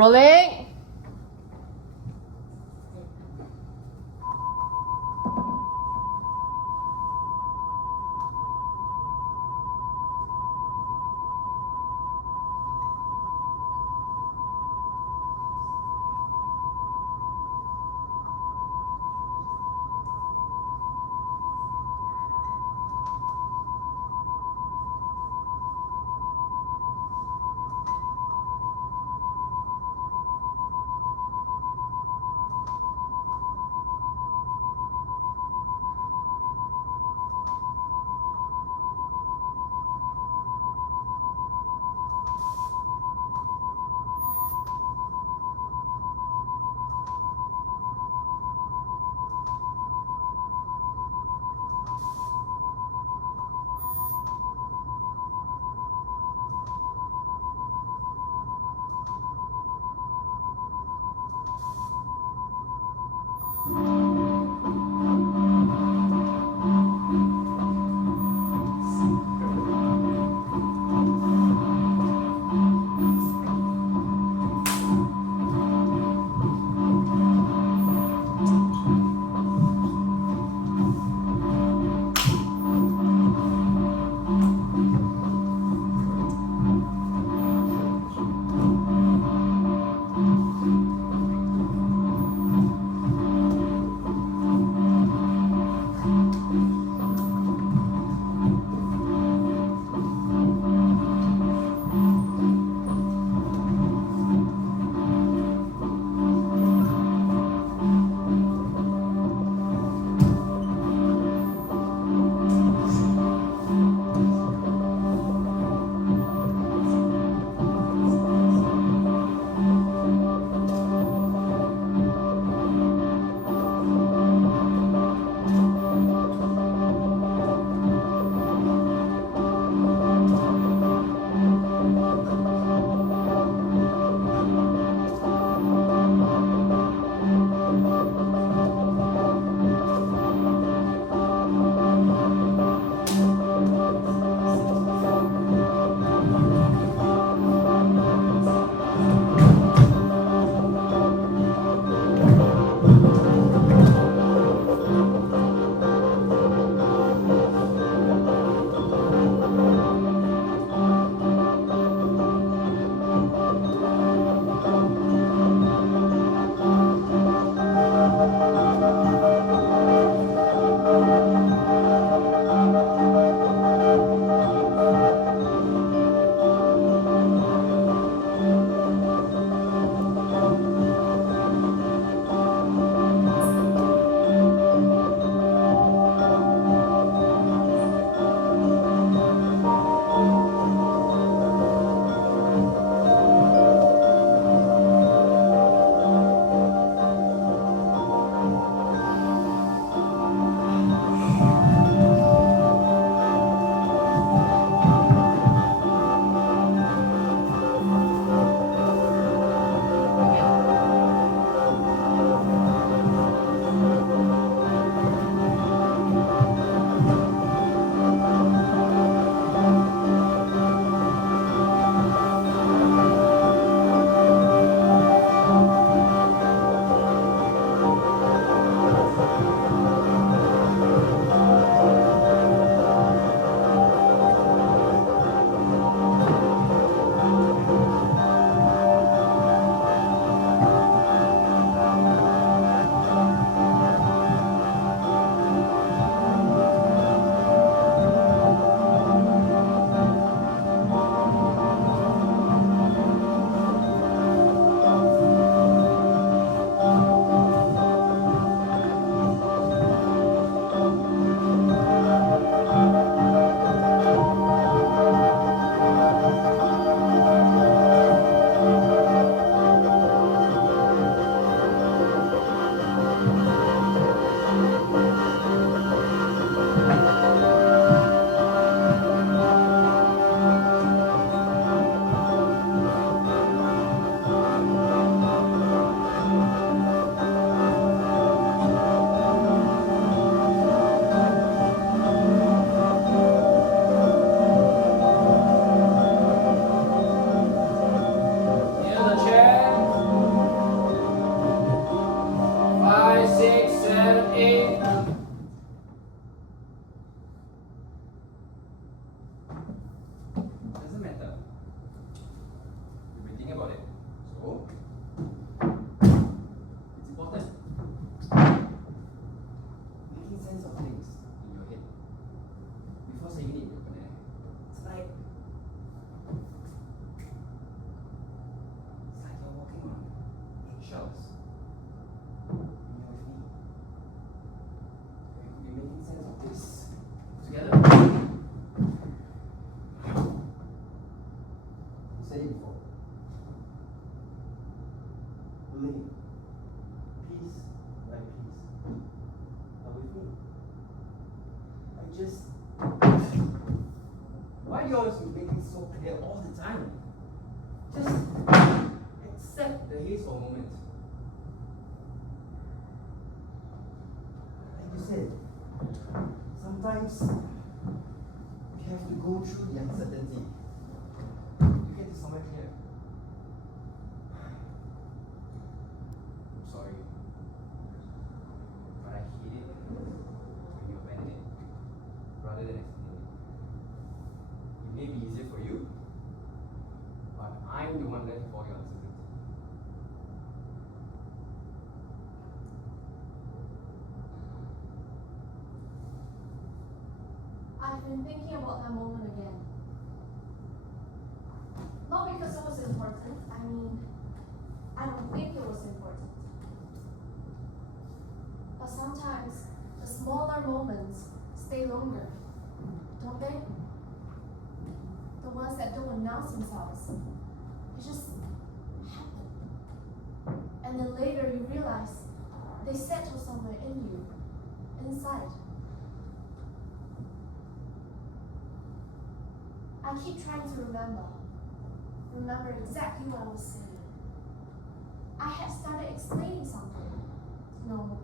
rolling. seashells. And you're with me. We could be making sense of this together. You said it before. Believe. Piece by piece. Are with me. Why do you always make things so clear all the time? Just accept the haze for a moment. Like you said, sometimes we have to go through the uncertainty to get to somewhere clear. I'm sorry, but I hate it when you abandon it rather than explain it. It may be easier for you, but I'm the one left for your uncertainty. I've been thinking about that moment again. Not because it was important. I don't think it was important. But sometimes the smaller moments stay longer, don't they? The ones that don't announce themselves. They just happen. And then later you realize they settle somewhere in you, inside. I keep trying to remember exactly what I was saying. I had started explaining something. No,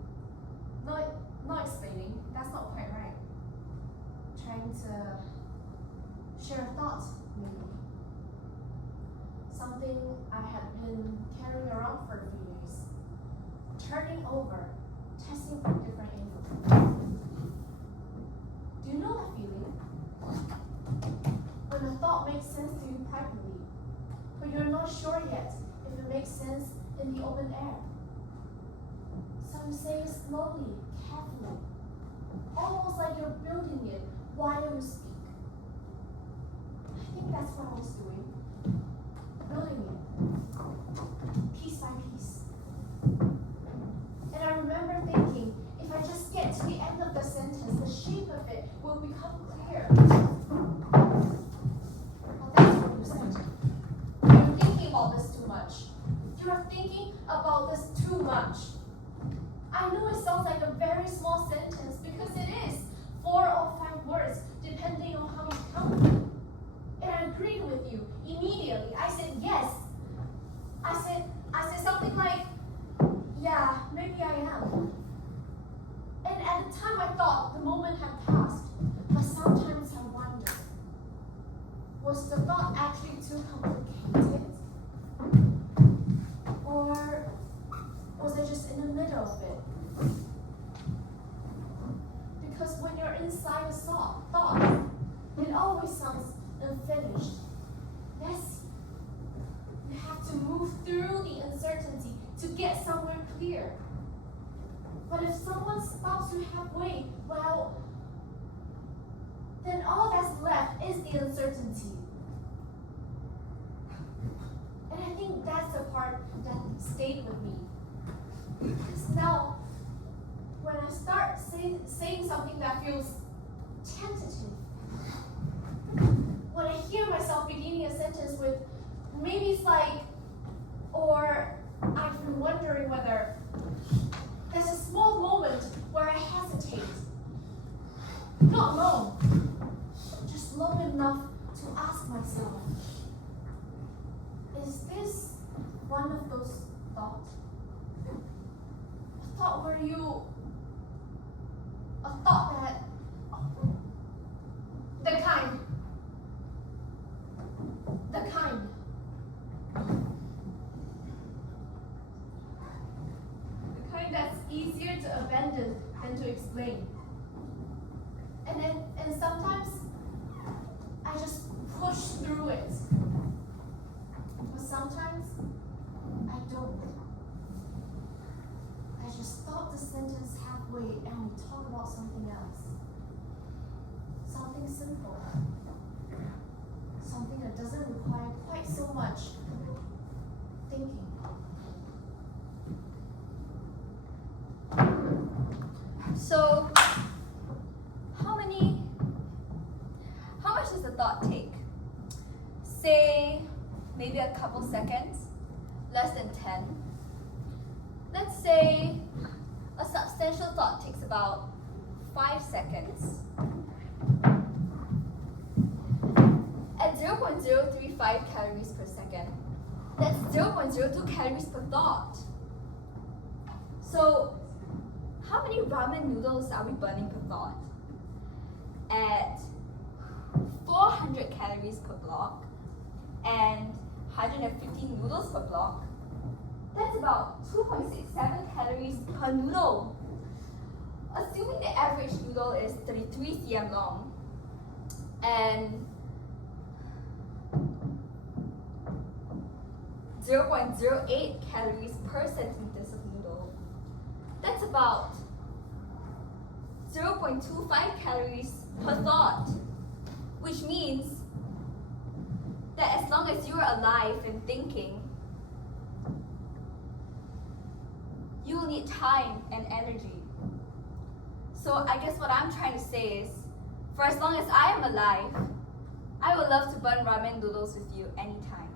not explaining, that's not quite right. Trying to share a thought, maybe. Something I had been carrying around for a few days. Turning over, testing from different angles. Do you know that feeling? When a thought makes sense to you privately, but you're not sure yet if it makes sense in the open air. So you say it slowly, carefully, almost like you're building it while you speak. I think that's what I was doing, building it, piece by piece. And I remember thinking, if I just get to the end of the sentence, the shape of it will become clear. You're thinking about this too much. You're thinking about this too much. I know it sounds like a very small sentence because it is 4 or 5 words depending on how you count. And I agreed with you immediately. I said yes. I said something like, yeah, maybe I am. And at the time I thought the moment had passed, but sometimes I wonder, was the thought actually too complicated? Or was it just in the middle of it? Because when you're inside a thought, it always sounds unfinished. Yes, you have to move through the uncertainty to get somewhere clear. But if someone stops you halfway, well, then all that's left is the uncertainty. And I think that's the part that stayed with me. Because now, when I start saying something that feels tentative, when I hear myself beginning a sentence with, maybe it's like, or I've been wondering whether, there's a small moment where I hesitate. Not long, just long enough to ask myself, is this one of those thoughts? A thought where a thought that, the kind that's easier to abandon than to explain. And sometimes I just push through it. But sometimes I don't. I just stop the sentence halfway and we talk about something else. Something simple. Something that doesn't require quite so much thinking. thought take? Say maybe a couple seconds, less than 10. Let's say a substantial thought takes about 5 seconds. At 0.035 calories per second, that's 0.02 calories per thought. So, how many ramen noodles are we burning per thought? At 400 calories per block and 150 noodles per block, that's about 2.67 calories per noodle. Assuming the average noodle is 33 cm long and 0.08 calories per centimeters of noodle, that's about 0.25 calories per thought, which means that as long as you are alive and thinking, you will need time and energy. So I guess what I'm trying to say is, for as long as I am alive, I would love to burn ramen noodles with you anytime.